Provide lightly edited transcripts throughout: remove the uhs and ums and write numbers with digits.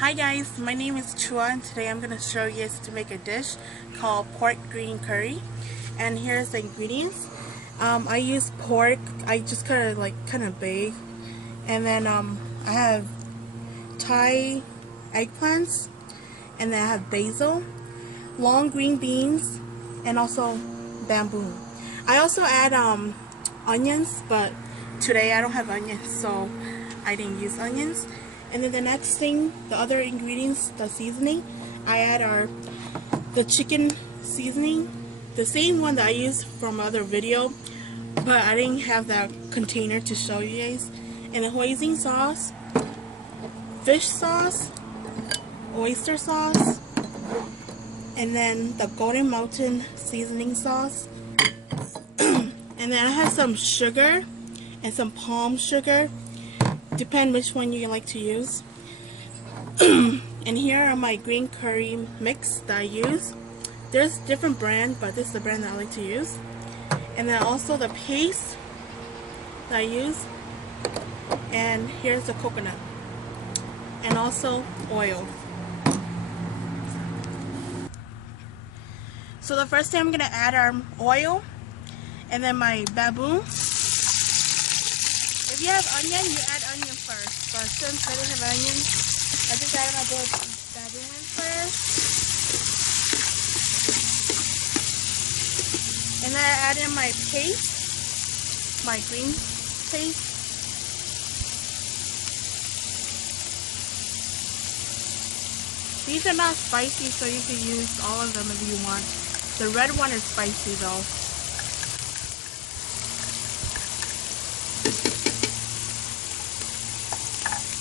Hi guys, my name is Chua and today I'm going to show you to make a dish called pork green curry. And here's the ingredients. I use pork. I just kind of bake, and then I have Thai eggplants, and then I have basil, long green beans, and also bamboo. I also add onions, but today I don't have onions, so I didn't use onions. And then the next thing, the other ingredients, the seasoning, I add are the chicken seasoning, the same one that I used from other video, but I didn't have that container to show you guys. And the hoisin sauce, fish sauce, oyster sauce, and then the Golden Mountain seasoning sauce. And then I have some sugar and some palm sugar, depend which one you like to use. And here are my green curry mix that I use. There's different brand, but this is the brand that I like to use. And then also the paste that I use. And here's the coconut. And also oil. So the first thing I'm going to add are oil. And then my baboon. If you have onion, you add onion first. But since I didn't have onion, I just added my baboon first. And then I add in my paste, my green paste. These are not spicy, so you can use all of them if you want. The red one is spicy though.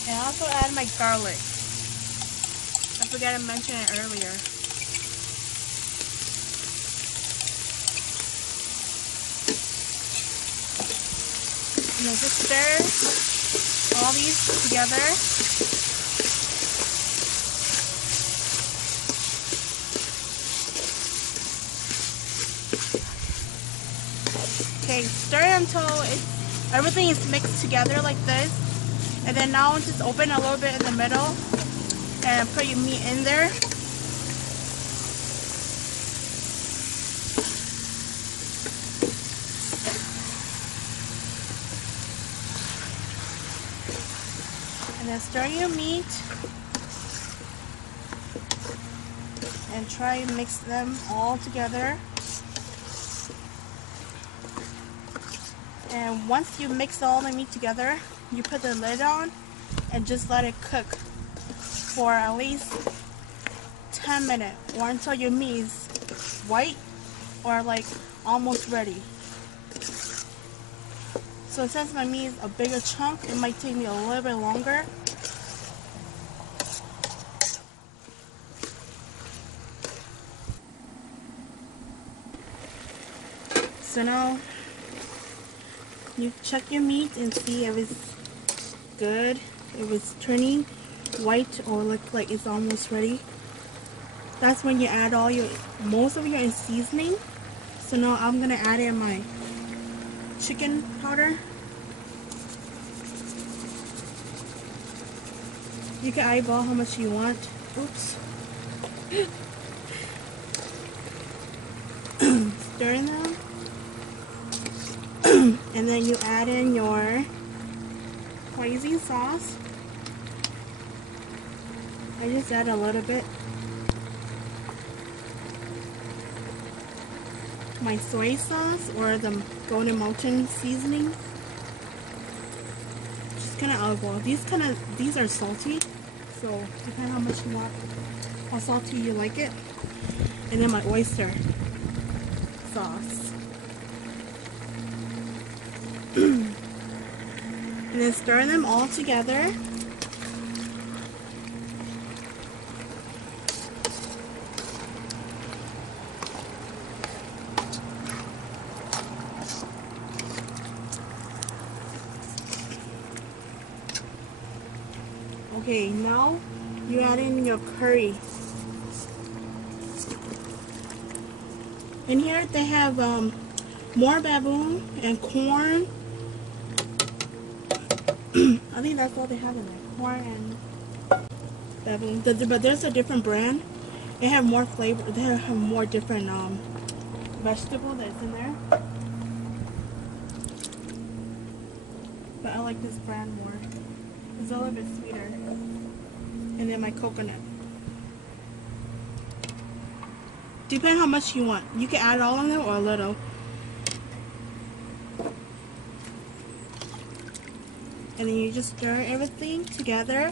And I also add my garlic. I forgot to mention it earlier. And then just stir all these together. Okay, stir until everything is mixed together like this. And then now just open a little bit in the middle and put your meat in there. And then stir your meat and try and mix them all together. And once you mix all the meat together, you put the lid on and just let it cook for at least 10 minutes or until your meat is white or like almost ready. So since my meat is a bigger chunk, it might take me a little bit longer. So now you check your meat and see if it's good, if it's turning white or look like it's almost ready. That's when you add most of your seasoning. So now I'm gonna add in my chicken powder. You can eyeball how much you want. Oops. Stir in them. And then you add in your hoisin sauce. I just add a little bit. My soy sauce or the Golden Mountain seasoning. Just kind of eyeball. These are salty, so depending how much you want, how salty you like it. And then my oyster sauce. And then stir them all together. Okay, now you add in your curry. In here they have more baboon and corn. I think that's all they have in there. Corn But there's a different brand. They have more flavor. They have more different vegetable that's in there. But I like this brand more. It's a little bit sweeter. And then my coconut. Depend how much you want. You can add all of them or a little. And then you just stir everything together.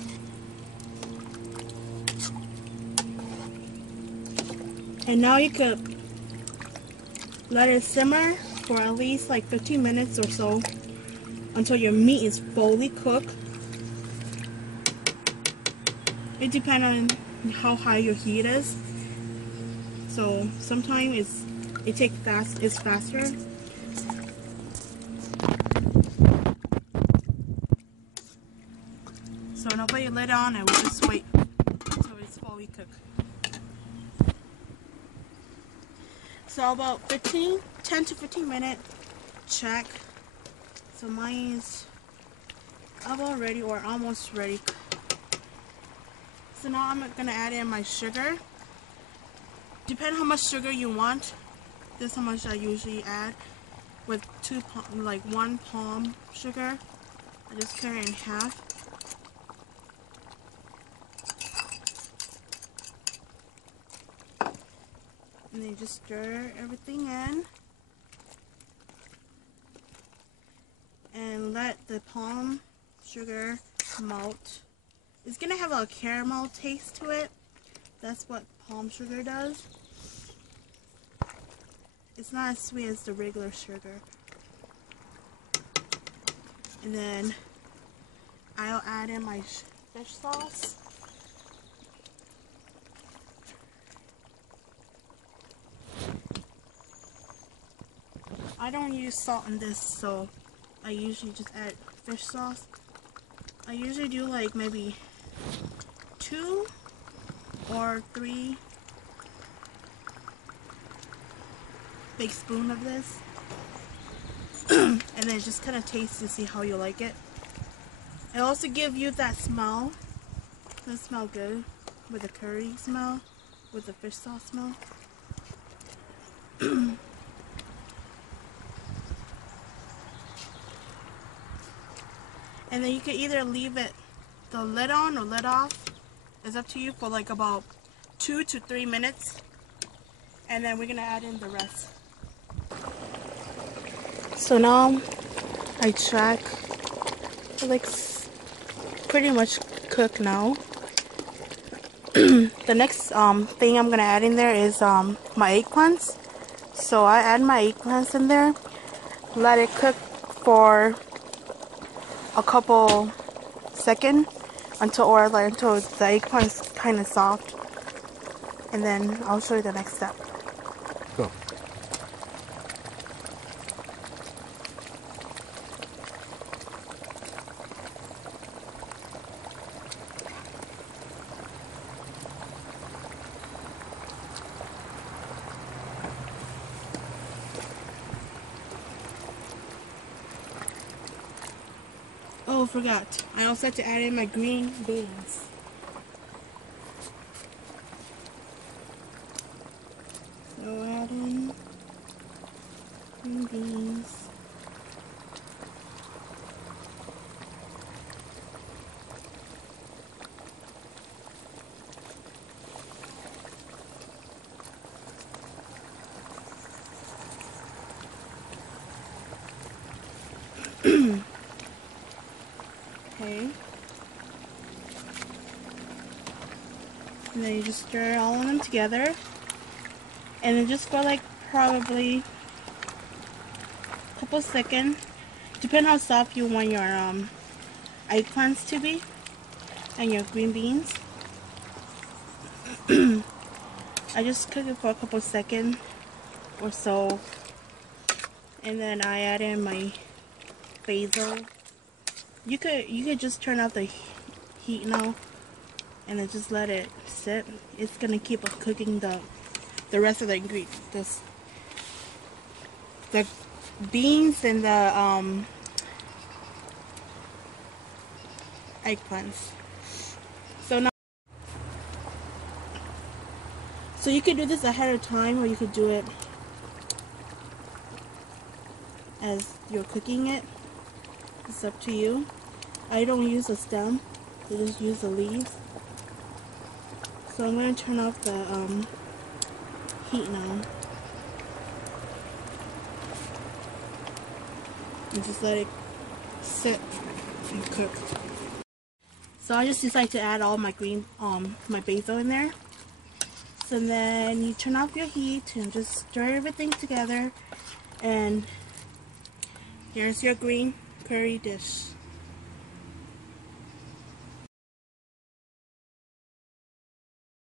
And now you could let it simmer for at least like 15 minutes or so until your meat is fully cooked. It depends on how high your heat is. So sometimes it's faster. So now put your lid on and we'll just wait until it's fully cooked. So about 10 to 15 minutes, check. So mine is about ready or almost ready. So now I'm gonna add in my sugar. Depend how much sugar you want. This is how much I usually add with like 1 palm sugar. I just cut it in half. And then just stir everything in. And let the palm sugar melt. It's gonna have a caramel taste to it. That's what palm sugar does. It's not as sweet as the regular sugar. And then I'll add in my fish sauce. I don't use salt in this, so I usually just add fish sauce. I usually do like maybe 2 or 3 big spoon of this. And then just kind of taste to see how you like it. It also gives you that smell. It smells good with the curry smell, with the fish sauce smell. And then you can either leave it the lid on or lid off. It's up to you for like about 2 to 3 minutes. And then we're gonna add in the rest. So now I check. It looks pretty much cooked now. The next thing I'm gonna add in there is my eggplants. So I add my eggplants in there. Let it cook for a couple seconds until the eggplant's kind of soft, and then I'll show you the next step. Go. Oh, forgot. I also have to add in my green beans. So add in green beans. Okay. And then you just stir all of them together. And then just for like probably a couple seconds. Depending how soft you want your eggplants to be. And your green beans. I just cook it for a couple seconds or so. And then I add in my basil. You could just turn off the heat now and then just let it sit. It's gonna keep cooking the rest of the ingredients. The beans and the eggplants. So now So you could do this ahead of time, or you could do it as you're cooking it. It's up to you. I don't use a stem, I just use the leaves. So I'm going to turn off the heat now. And just let it sit and cook. So I just decided to add all my my basil in there. So then you turn off your heat and just stir everything together. And here's your green curry dish.